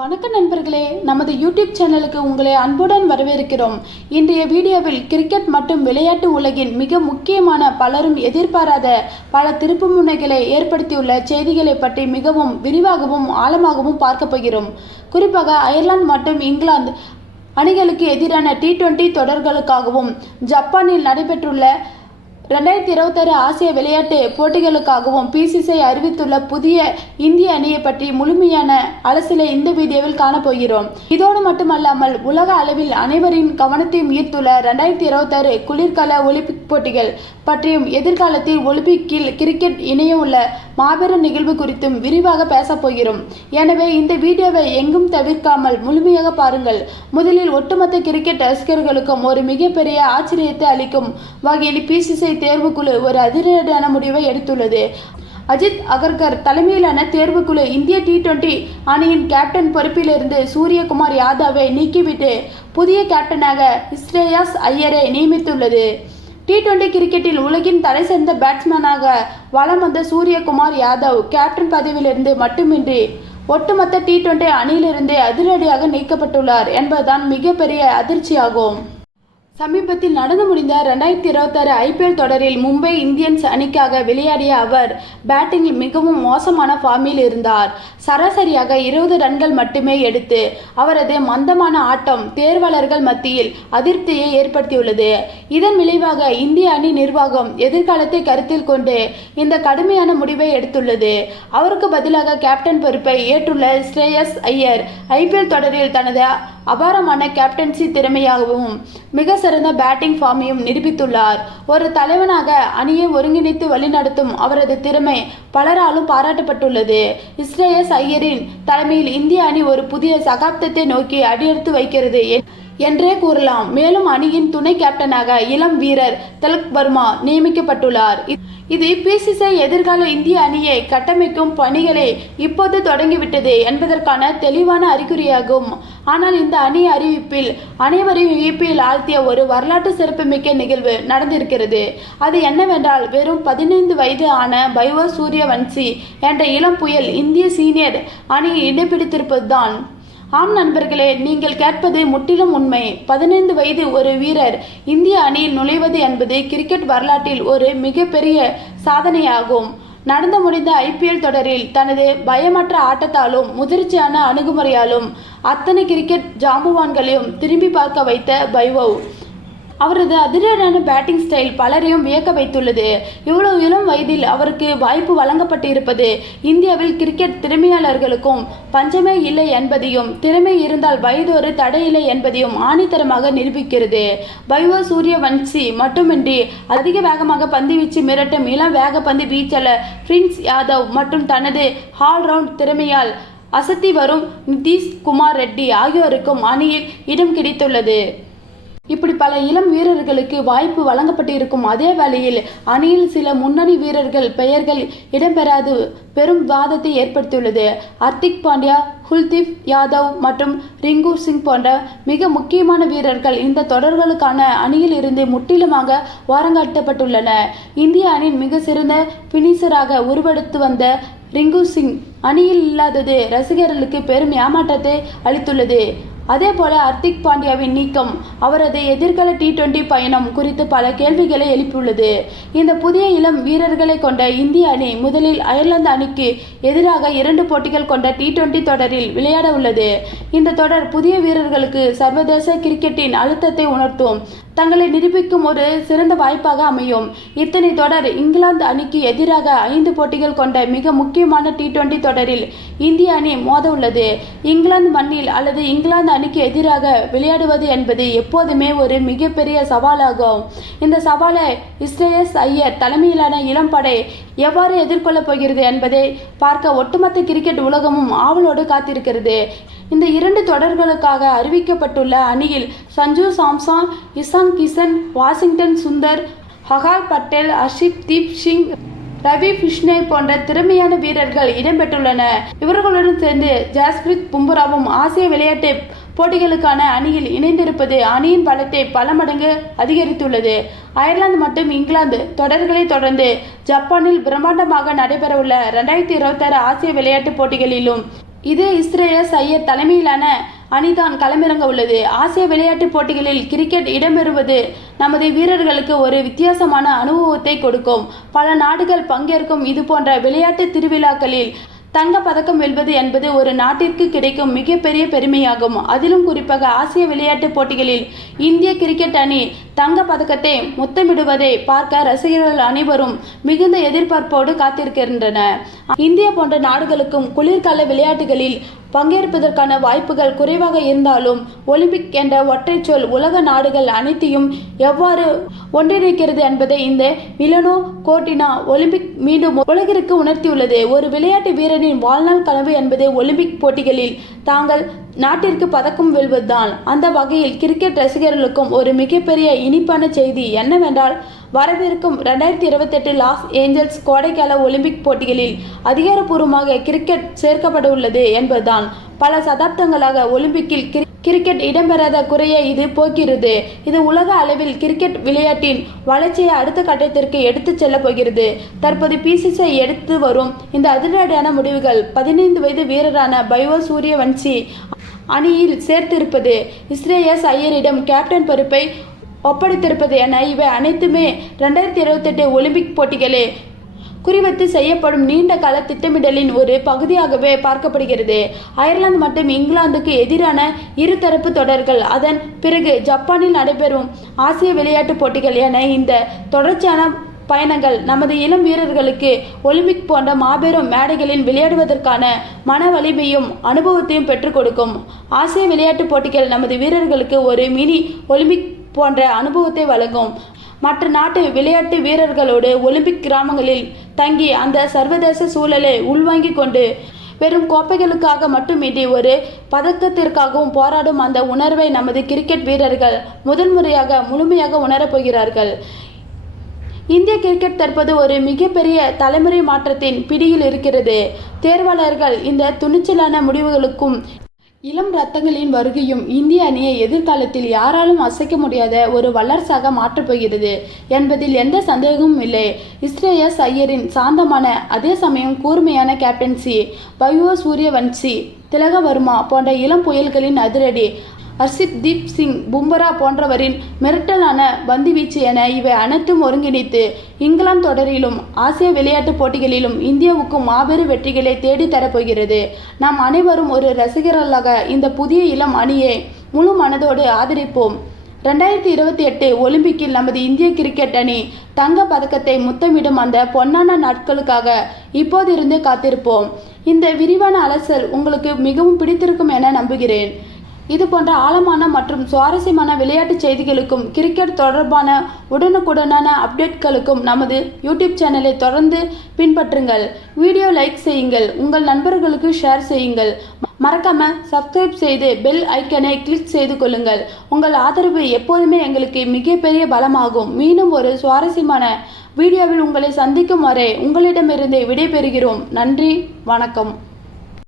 வணக்கம் நண்பர்களே, நமது யூடியூப் சேனலுக்கு உங்களை அன்புடன் வரவேற்கிறோம். இன்றைய வீடியோவில் கிரிக்கெட் மற்றும் விளையாட்டு உலகின் மிக முக்கியமான பலரும் எதிர்பாராத பல திருப்புமுனைகளை ஏற்படுத்தியுள்ள செய்திகளை பற்றி மிகவும் விரிவாகவும் ஆழமாகவும் பார்க்க போகிறோம். குறிப்பாக அயர்லாந்து மற்றும் இங்கிலாந்து அணிகளுக்கு எதிரான T20 தொடர்களுக்காகவும் ஜப்பானில் நடைபெற்றுள்ள 2026 ஆசிய விளையாட்டு போட்டிகளுக்காகவும் PCCI அறிவித்துள்ள புதிய இந்திய அணியை பற்றி முழுமையான அலசலை இந்த வீடியோவில் காணப்போகிறோம். இதோடு மட்டுமல்லாமல் உலக அளவில் அனைவரின் கவனத்தையும் ஈர்த்துள்ள 2026 குளிர்கால ஒலிம்பிக் போட்டிகள் பற்றியும் எதிர்காலத்தில் ஒலிம்பிக்கில் கிரிக்கெட் இணைய உள்ள மாபெரும் நிகழ்வு குறித்தும் விரிவாக பேசப்போகிறோம். எனவே இந்த வீடியோவை எங்கும் தவிர்க்காமல் முழுமையாக பாருங்கள். முதலில் ஒட்டுமொத்த கிரிக்கெட் ரசிகர்களுக்கும் ஒரு மிகப்பெரிய ஆச்சரியத்தை அளிக்கும் வகையில் PCCI தேர்வுக்குழு ஒரு அதிரடியான முடிவை எடுத்துள்ளது. அஜித் அகர்கர் தலைமையிலான தேர்வுக்குழு இந்திய T20 அணியின் கேப்டன் பொறுப்பிலிருந்து சூரியகுமார் யாதவை நீக்கிவிட்டு புதிய கேப்டனாக ஸ்ரேயாஸ் ஐயரை நியமித்துள்ளது. T20 கிரிக்கெட்டில் உலகின் தலை சிறந்த பேட்ஸ்மேனாக வலம் வந்த சூரியகுமார் யாதவ் கேப்டன் பதவியிலிருந்து மட்டுமின்றி ஒட்டுமொத்த T20 அணியிலிருந்து அதிரடியாக நீக்கப்பட்டுள்ளார் என்பதுதான் மிகப்பெரிய அதிர்ச்சியாகும். சமீபத்தில் நடந்து முடிந்த 2026 IPL தொடரில் மும்பை இந்தியன்ஸ் அணிக்காக விளையாடிய அவர் பேட்டிங்கில் மிகவும் மோசமான ஃபார்மில் இருந்தார். சராசரியாக 20 ரன்கள் மட்டுமே எடுத்து அவரது மந்தமான ஆட்டம் தேர்வாளர்கள் மத்தியில் அதிருப்தியை ஏற்படுத்தியுள்ளது. இதன் விளைவாக இந்திய அணி நிர்வாகம் எதிர்காலத்தை கருத்தில் கொண்டு இந்த கடுமையான முடிவை எடுத்துள்ளது. அவருக்கு பதிலாக கேப்டன் பொறுப்பை ஏற்றுள்ள ஸ்ரேயாஸ் ஐயர் IPL தொடரில் தனது அபாரமான கேப்டன்சி திறமையாகவும் மிக சிறந்த பேட்டிங் ஃபார்மையும் நிரூபித்துள்ளார். ஒரு தலைவனாக அணியை ஒருங்கிணைத்து வழிநடத்தும் அவரது திறமை பலராலும் பாராட்டப்பட்டுள்ளது. ஸ்ரேயாஸ் ஐயரின் தலைமையில் இந்திய அணி ஒரு புதிய சகாப்தத்தை நோக்கி அடியெடுத்து வைக்கிறது என்றே கூறலாம். மேலும் அணியின் துணை கேப்டனாக இளம் வீரர் திலக் வர்மா நியமிக்கப்பட்டுள்ளார். இது PCCI எதிர்கால இந்திய அணியை கட்டமைக்கும் பணிகளை இப்போது தொடங்கிவிட்டது என்பதற்கான தெளிவான அறிகுறியாகும். ஆனால் இந்த அணி அறிவிப்பில் அனைவரையும் வியப்பில் ஆழ்த்திய ஒரு வரலாற்று சிறப்புமிக்க நிகழ்வு நடந்திருக்கிறது. அது என்னவென்றால் வெறும் 15 வயது ஆன வைபவ் சூரியவன்சி என்ற இளம் புயல் இந்திய சீனியர் அணியை இடைப்பிடித்திருப்பதுதான். ஆம் நண்பர்களே, நீங்கள் கேட்பது முற்றிலும் உண்மை. 15 வயது ஒரு வீரர் இந்திய அணியில் நுழைவது என்பது கிரிக்கெட் வரலாற்றில் ஒரு மிகப்பெரிய சாதனையாகும். நடந்து முடிந்த IPL தொடரில் தனது பயமற்ற ஆட்டத்தாலும் முதிர்ச்சியான அணுகுமுறையாலும் அத்தனை கிரிக்கெட் ஜாம்பவான்களையும் திரும்பி பார்க்க வைத்த வைபவ் அவரது அதிரடியான பேட்டிங் ஸ்டைல் பலரையும் வியக்க வைத்துள்ளது. இவ்வளவு இளம் வயதில் அவருக்கு வாய்ப்பு வழங்கப்பட்டிருப்பது இந்தியாவில் கிரிக்கெட் திறமையாளர்களுக்கும் பஞ்சமே இல்லை என்பதையும் திறமை இருந்தால் வயது ஒரு தடையில்லை என்பதையும் ஆணித்தரமாக நிரூபிக்கிறது. வைபவ் சூரியவன்சி மட்டுமின்றி அதிக வேகமாக பந்து வீச்சு மிரட்டும் இளம் வேகப்பந்து வீச்சாளர் பிரின்ஸ் யாதவ் மற்றும் தனது ஆல்ரவுண்ட் திறமையால் அசத்தி வரும் நிதிஷ் குமார் ரெட்டி ஆகியோருக்கும் அணியில் இடம் கிடைத்துள்ளது. இப்படி பல இளம் வீரர்களுக்கு வாய்ப்பு வழங்கப்பட்டிருக்கும் அதே வேளையில் அணியில் சில முன்னணி வீரர்கள் பெயர்கள் இடம்பெறாது பெரும் வாதத்தை ஏற்படுத்தியுள்ளது. ஹர்திக் பாண்டியா, குல்தீப் யாதவ் மற்றும் ரிங்கு சிங் போன்ற மிக முக்கியமான வீரர்கள் இந்த தொடர்களுக்கான அணியில் இருந்து முற்றிலுமாக ஓரங்கட்டப்பட்டுள்ளனர். இந்திய அணியின் மிக சிறந்த பினிஷராக உருவெடுத்து வந்த ரிங்கு சிங் அணியில் இல்லாதது ரசிகர்களுக்கு பெரும் ஏமாற்றத்தை அளித்துள்ளது. அதேபோல ஹர்திக் பாண்டியாவின் நீக்கம் அவரது எதிர்கால T20 பயணம் குறித்து பல கேள்விகளை எழுப்பியுள்ளது. இந்த புதிய இளம் வீரர்களை கொண்ட இந்திய அணி முதலில் அயர்லாந்து அணிக்கு எதிராக 2 போட்டிகள் கொண்ட T20 தொடரில் விளையாட உள்ளது. இந்த தொடர் புதிய வீரர்களுக்கு சர்வதேச கிரிக்கெட்டின் அழுத்தத்தை உணர்த்தும் தங்களை நிரூபிக்கும் ஒரு சிறந்த வாய்ப்பாக அமையும். இத்தனை தொடர் இங்கிலாந்து அணிக்கு எதிராக 5 போட்டிகள் கொண்ட மிக முக்கியமான T20 தொடரில் இந்திய அணி மோத உள்ளது. இங்கிலாந்து மண்ணில் அல்லது இங்கிலாந்து அணிக்கு எதிராக விளையாடுவது என்பது எப்போதுமே ஒரு மிகப்பெரிய சவாலாகும். இந்த சவாலை ஸ்ரேயாஸ் ஐயர் தலைமையிலான இளம்படை எவ்வாறு எதிர்கொள்ளப் போகிறது என்பதை பார்க்க ஒட்டுமொத்த கிரிக்கெட் உலகமும் ஆவலோடு காத்திருக்கிறது. இந்த 2 தொடர்களுக்காக அறிவிக்கப்பட்டுள்ள அணியில் சஞ்சு சாம்சன், இஷான் கிஷன், வாஷிங்டன் சுந்தர், ஹர்ஷல் பட்டேல், ஹர்ஷிப் தீப் சிங், ரவி பிஷ்னே போன்ற திறமையான வீரர்கள் இடம்பெற்றுள்ளனர். இவர்களுடன் சேர்ந்து ஜஸ்பிரீத் பும்ராவும் ஆசிய விளையாட்டு போட்டிகளுக்கான அணியில் இணைந்திருப்பது அணியின் பலத்தை பல மடங்கு அதிகரித்துள்ளது. அயர்லாந்து மற்றும் இங்கிலாந்து தொடர்களை தொடர்ந்து ஜப்பானில் பிரம்மாண்டமாக நடைபெறவுள்ள 2026 ஆசிய விளையாட்டுப் போட்டிகளிலும் இதே ஸ்ரேயஸ் ஐயர் தலைமையிலான அணிதான் களமிறங்க உள்ளது. ஆசிய விளையாட்டுப் போட்டிகளில் கிரிக்கெட் இடம்பெறுவது நமது வீரர்களுக்கு ஒரு வித்தியாசமான அனுபவத்தை கொடுக்கும். பல நாடுகள் பங்கேற்கும் இதுபோன்ற விளையாட்டு திருவிழாக்களில் தங்க பதக்கம் வெல்வது என்பது ஒரு நாட்டிற்கு கிடைக்கும் மிகப்பெரிய பெருமையாகும். அதிலும் குறிப்பாக ஆசிய விளையாட்டுப் போட்டிகளில் இந்திய கிரிக்கெட் அணி தங்க பதக்கத்தை முத்தமிடுவதை பார்க்க ரசிகர்கள் அனைவரும் மிகுந்த எதிர்பார்ப்போடு காத்திருக்கின்றனர். இந்தியா போன்ற நாடுகளுக்கும் குளிர்கால விளையாட்டுகளில் பங்கேற்பதற்கான வாய்ப்புகள் குறைவாக இருந்தாலும் ஒலிம்பிக் என்ற ஒற்றை சொல் உலக நாடுகள் அனைத்தையும் எவ்வாறு ஒன்றிணைக்கிறது என்பதை இந்த மிலனோ கோர்டினா ஒலிம்பிக் மீண்டும் உலகிற்கு உணர்த்தியுள்ளது. ஒரு விளையாட்டு வீரரின் வாழ்நாள் கனவு என்பது ஒலிம்பிக் போட்டிகளில் தாங்கள் நாட்டிற்கு பதக்கம் வெல்வதுதான். அந்த வகையில் கிரிக்கெட் ரசிகர்களுக்கும் ஒரு மிகப்பெரிய இனிப்பான செய்தி என்னவென்றால், வரவிருக்கும் 2028 லாஸ் ஏஞ்சல்ஸ் கோடைக்கால ஒலிம்பிக் போட்டிகளில் அதிகாரப்பூர்வமாக கிரிக்கெட் சேர்க்கப்பட உள்ளது என்பதுதான். பல சதாப்தங்களாக ஒலிம்பிக்கில் கிரிக்கெட் இடம்பெறாத குறையை இது போக்கிறது. இது உலக அளவில் கிரிக்கெட் விளையாட்டின் வளர்ச்சியை அடுத்த கட்டத்திற்கு எடுத்துச் செல்லப் போகிறது. தற்போது பிசிசிஐ எடுத்து வரும் இந்த அதிரடியான முடிவுகள் 15 வயது வீரரான வைபவ் சூரியவன்சி அணியில் சேர்த்திருப்பது, ஸ்ரேயஸ் ஐயரிடம் கேப்டன் பொறுப்பை ஒப்படைத்திருப்பது என இவை அனைத்துமே 2028 ஒலிம்பிக் போட்டிகளே குறிவைத்து செய்யப்படும் நீண்ட கால திட்டமிடலின் ஒரு பகுதியாகவே பார்க்கப்படுகிறது. அயர்லாந்து மற்றும் இங்கிலாந்துக்கு எதிரான இருதரப்பு தொடர்கள், அதன் பிறகு ஜப்பானில் நடைபெறும் ஆசிய விளையாட்டுப் போட்டிகள் என இந்த தொடர்ச்சியான பயணங்கள் நமது இளம் வீரர்களுக்கு ஒலிம்பிக் போன்ற மாபெரும் மேடைகளில் விளையாடுவதற்கான மன வலிமையும் அனுபவத்தையும் பெற்றுக் கொடுக்கும். ஆசிய விளையாட்டுப் போட்டிகள் நமது வீரர்களுக்கு ஒரு மினி ஒலிம்பிக் போன்ற அனுபவத்தை வழங்கும். மற்ற நாட்டு விளையாட்டு வீரர்களோடு ஒலிம்பிக் கிராமங்களில் தங்கி அந்த சர்வதேச சூழலை உள்வாங்கிக் கொண்டு வெறும் கோப்பைகளுக்காக மட்டுமின்றி ஒரு பதக்கத்திற்காகவும் போராடும் அந்த உணர்வை நமது கிரிக்கெட் வீரர்கள் முதன்முறையாக முழுமையாக உணரப்போகிறார்கள். இந்திய கிரிக்கெட் தற்போது ஒரு மிகப்பெரிய தலைமுறை மாற்றத்தின் பிடியில் இருக்கிறது. தேர்வாளர்கள் இந்த துணிச்சலான முடிவுகளுக்கும் இளம் ரத்தங்களின் வருகையும் இந்திய அணியை எதிர்காலத்தில் யாராலும் அசைக்க முடியாத ஒரு வல்லரசாக மாற்றப் போகிறது என்பதில் எந்த சந்தேகமும் இல்லை. ஸ்ரேயஸ் ஐயரின் சாந்தமான அதே சமயம் கூர்மையான கேப்டன்சி, வைபவ் சூரியவன்சி, திலகவர்மா போன்ற இளம் புயல்களின் அதிரடி, ஹர்ஷதீப் சிங் பும்ரா போன்றவரின் மிரட்டலான பந்துவீச்சு என இவை அனைத்தும் ஒருங்கிணைத்து இங்கிலாந்து தொடரிலும் ஆசிய விளையாட்டுப் போட்டிகளிலும் இந்தியாவுக்கும் மாபெரும் வெற்றிகளை தேடித்தரப்போகிறது. நாம் அனைவரும் ஒரு ரசிகர்களாக இந்த புதிய இளம் அணியை முழு மனதோடு ஆதரிப்போம். 2028 ஒலிம்பிக்கில் நமது இந்திய கிரிக்கெட் அணி தங்க பதக்கத்தை முத்தமிடும் அந்த பொன்னான நாட்களுக்காக இப்போதிருந்தே காத்திருப்போம். இந்த விரிவான அலசல் உங்களுக்கு மிகவும் பிடித்திருக்கும் என நம்புகிறேன். இது போன்ற ஆழமான மற்றும் சுவாரஸ்யமான விளையாட்டு செய்திகளுக்கும் கிரிக்கெட் தொடர்பான உடனுக்குடனான அப்டேட்களுக்கும் நமது யூடியூப் சேனலை தொடர்ந்து பின்பற்றுங்கள். வீடியோ லைக் செய்யுங்கள், உங்கள் நண்பர்களுக்கு ஷேர் செய்யுங்கள். மறக்காம சப்ஸ்கிரைப் செய்து பெல் ஐக்கனை கிளிக் செய்து கொள்ளுங்கள். உங்கள் ஆதரவு எப்போதுமே எங்களுக்கு மிகப்பெரிய பலமாகும். மீண்டும் ஒரு சுவாரஸ்யமான வீடியோவில் உங்களை சந்திக்கும் வரை உங்களிடமிருந்து விடைபெறுகிறோம். நன்றி, வணக்கம்.